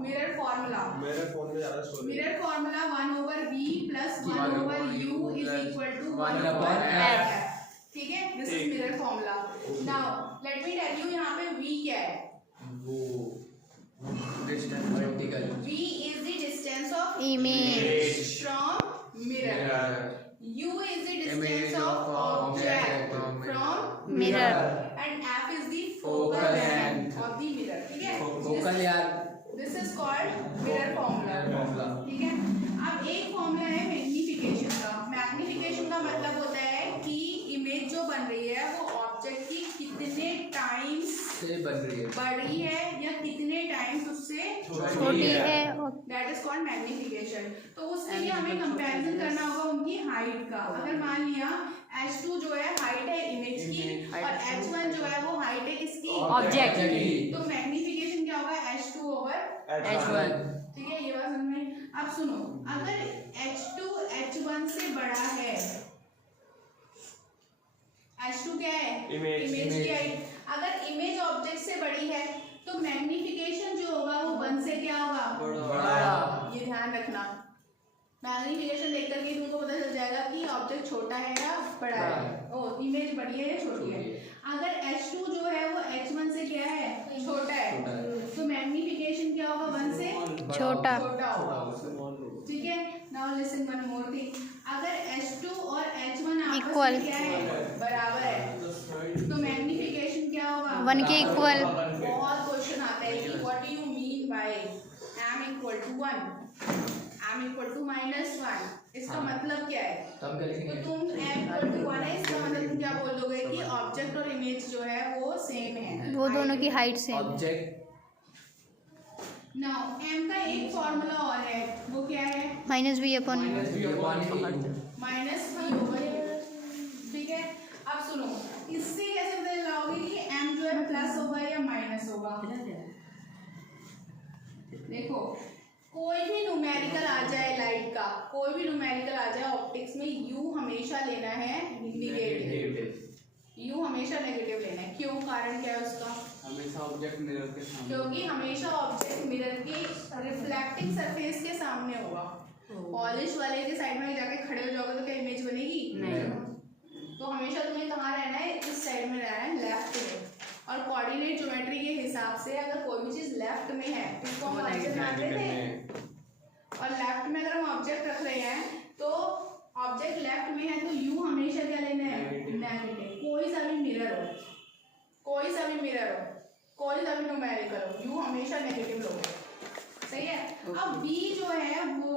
Mirror formula mirror formula 1/v + 1/u is equal to 1/f। ठीक है, this is mirror formula. Now let me tell you यहाँ पे v क्या है। वो distance vertical. v is the distance of Image from mirror. u is the distance of object from Mirror. and f is the focal length of the mirror। ठीक है, focal यार this is called mirror formula. ठीक है, अब एक formula है magnification का। Magnification का मतलब होता है कि इमेज जो बन रही है वो ऑब्जेक्ट की कितने टाइम्स से बन रही है, बड़ी है या कितने टाइम्स उससे छोटी है। That is called magnification. तो उसके लिए हमें कंपैरिजन करना होगा उनकी हाइट का। अगर मान लिया h2 जो है हाइट है इमेज की और h1 जो है वो हाइट है किसकी, ऑब्जेक्ट की। तो मैग्नीफिकेशन क्या होगा h2/h1। H1। ठीक है, ये बात समझ में। अब सुनो, अगर h2 h1 से बड़ा है, h2 क्या है, इमेज की हाइट। अगर इमेज ऑब्जेक्ट से बड़ी है तो मैग्नीफिकेशन जो होगा वो 1 से क्या होगा, बड़ा। ये ध्यान रखना। मैग्नीफिकेशन देख करके तुमको पता चल जाएगा कि ऑब्जेक्ट छोटा है या बड़ा है, ओ इमेज बड़ी है या छोटी है। अगर h2 जो है वो h1 से क्या है, छोटा है, तो मैग्नीफिकेशन क्या होगा, 1 से छोटा। होगा। ठीक है, now listen one more thing. अगर h2 और h1 आपस Equal. में क्या है, बराबर है, तो मैग्नीफिकेशन क्या होगा, 1 के इक्वल। बहुत क्वेश्चन आता है कि what do you mean by m equal to 1, m equal to -1, इसका मतलब क्या है। तब क्या तो लिखेंगे, तुम m इक्वल टू 1 है, इसका मतलब तुम क्या बोल दोगे कि ऑब्जेक्ट और इमेज जो है वो सेम है, वो दोनों की height same. Object now m का एक फॉर्मूला और है, वो क्या है, -v/u। -v/u। ठीक है, अब सुनो, इससे कैसे पता लगाओगे कि m जो है प्लस होगा या माइनस होगा। देखो, कोई भी न्यूमेरिकल आ जाए लाइट का, कोई भी न्यूमेरिकल आ जाए ऑप्टिक्स में, u हमेशा लेना है निगेटिव। u हमेशा नेगेटिव लेना है। क्यों, कारण क्या है उसका, हमेशा ऑब्जेक्ट मिरर के सामने, क्योंकि हमेशा ऑब्जेक्ट मिरर के रिफ्लेक्टिंग सरफेस के सामने होगा। पॉलिश वाले के साइड में जाके खड़े हो जाओगे तो क्या इमेज बनेगी, नहीं। तो हमेशा तुम्हें कहाँ रहना है, इस साइड में रहना है, लेफ्ट में। और कोऑर्डिनेट ज्योमेट्री के हिसाब से अगर कोई भी चीज लेफ्ट में है तो उसको हम ऑब्जेक्ट मानते थे, और लेफ्ट में अगर हम ऑब्जेक्ट रख रहे हैं तो ऑब्जेक्ट लेफ्ट में है तो u हमेशा क्या लेना है, नेगेटिव। कोई सा भी मिरर हो, कोई सा भी मिरर हो, कोई सा भी न्यूमेरिकल हो, u हमेशा नेगेटिव लोगे। सही है। अब v जो है वो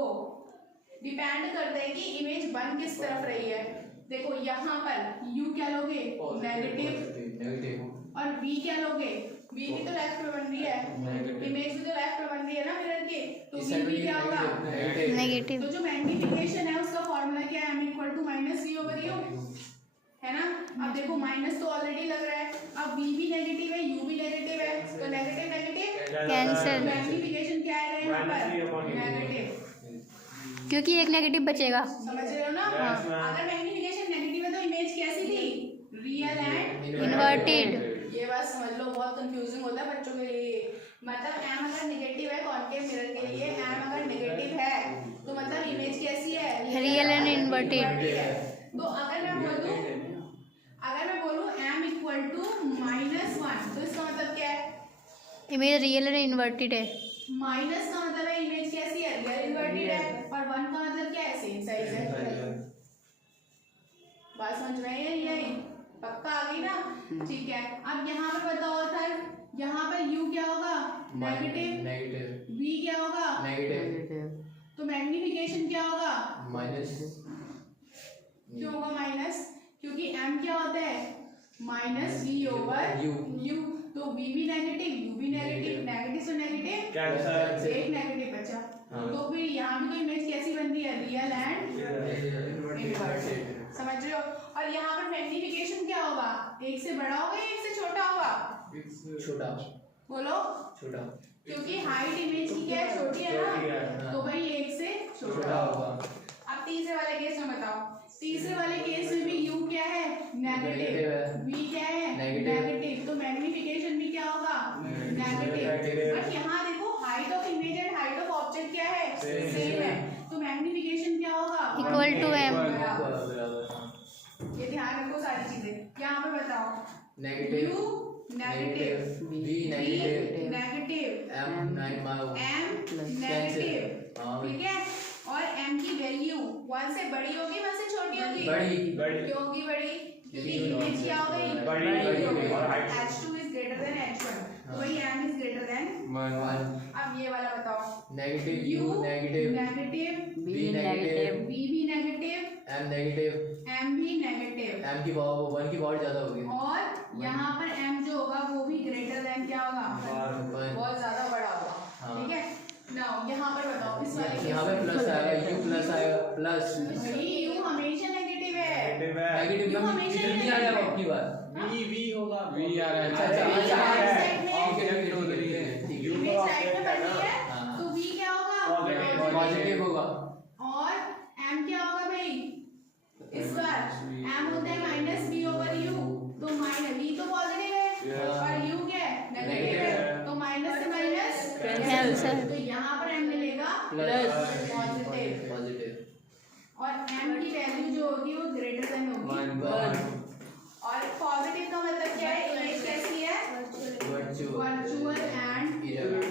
डिपेंड करता है कि इमेज बन किस तरफ रही है। देखो यहाँ पर u क्या लोगे, नेगेटिव, और v क्या लोगे, v भी तो लेफ्ट में बन रही है, इमेज भी तो लेफ्ट में बन रही है ना मिरर के, तो v भी क्या होगा, नेगेटिव। तो जो मैग्नीफिकेशन है उसका फॉर्मूला क्या है, m इक्वल टू -v/u है ना। अब देखो माइनस तो ऑलरेडी लग रहा है, अब v भी नेगेटिव है, u भी नेगेटिव है, तो नेगेटिव नेगेटिव कैंसिल। मैग्नीफिकेशन क्या आएगा यहाँ पर, नेगेटिव। क्योंकि एक नेगेटिव बचेगा। समझ रहे हो ना। अगर मैग्नीफिकेशन नेगेटिव है तो इमेज कैसी थी, रियल एंड इन्वर्टेड। ये बात समझ लो, बहुत कंफ्यूजिंग होता है बच्चों के लिए। मतलब m अगर नेगेटिव है कॉन्केव मिरर के लिए, m अगर नेगेटिव है तो मतलब इमेज कैसी है, रियल एंड इन्वर्टेड। तो अगर मैं बोलूं m इक्वल टू -1 तो इसका मतलब क्या है, इमेज रियल एंड इन्वर्टेड है। माइनस का मतलब है इमेज कैसी है, रियल इन्वर्टेड है, और 1 का मतलब क्या है, सेम साइज है। बात समझ में आई है, यही पक्का आ गई ना। ठीक है, अब यहाँ पर बताओ था, यहाँ पर u क्या होगा, नेगेटिव, v क्या होगा, नेगेटिव, तो मैग्नीफिकेशन क्या होगा, माइनस। क्यों होगा माइनस, क्योंकि m क्या होता है, -v/u, तो v भी नेगेटिव, u भी नेगेटिव, नेगेटिव से नेगेटिव एक नेगेटिव बचा। तो फिर यहाँ भी तो इमेज कैसी बनती है, रियल एंड इन्वर्टेड। समझ रहे हो। और यहाँ पर मैग्नीफिकेशन क्या होगा, एक से बड़ा होगा या एक से छोटा होगा, छोटा, बोलो छोटा, क्योंकि हाइट इमेज की क्या है, छोटी है ना, तो भाई एक से छोटा होगा। अब तीसरे वाले केस में बताओ, तीसरे वाले केस में भी u क्या है, नेगेटिव, v क्या है, नेगेटिव, तो मैग्नीफिकेशन भी क्या होगा, नेगेटिव। बट यहाँ देखो हाइट ऑफ इमेज सेम है, तो मैग्नीफिकेशन क्या होगा? Equal to M. ये ध्यान रखो सारी चीजें। यहाँ पे बताओ, negative U negative, V V negative negative, M M negative, ठीक है। और M की वैल्यू 1 से बड़ी होगी 1 से छोटी होगी? बड़ी क्यों होगी बड़ी? क्योंकि इमेज क्या हो गई? बड़ी हो गई। हो गई। H2 is greater than H1, तो वही M is greater than। 1 अब ये वाला बताओ, negative U U negative negative, V negative V भी नेगेटिव, M नेगेटिव M भी नेगेटिव, M की पावर 1 की पावर ज्यादा होगी और यहाँ पर M जो होगा वो भी ग्रेटर देन क्या होगा? One। बहुत ज्यादा बड़ा होगा, हाँ। ठीक है। नाउ यहाँ पर बताओ, इस वाले यहाँ पे प्लस आएगा U प्लस आएगा प्लस भाई U हमेशा नेगेटिव है। नेगेटिव U हमेशा कितनी आ जाएगा आपकी बात वी होगा V आ रहा है अच्छा, अच्छा V ठीक है ठीक है इमेज साइड में बनी है, हाँ। तो V क्या होगा? पॉजिटिव होगा और M क्या होगा भाई? इस बार M होता है माइनस V ओवर U, तो माइनस V तो पॉजिटिव है और U क्या है? नेगेटिव है, तो माइनस से माइनस Cancel। तो यहाँ पर M मिलेगा प्लस पॉजिटिव, पॉजिटिव और M की वैल्यू जो होगी वो ग्रेटर देन होगी। 1 और पॉजिटिव का मतलब क्या है? इमेज कैसी है? Virtual virtual and irregular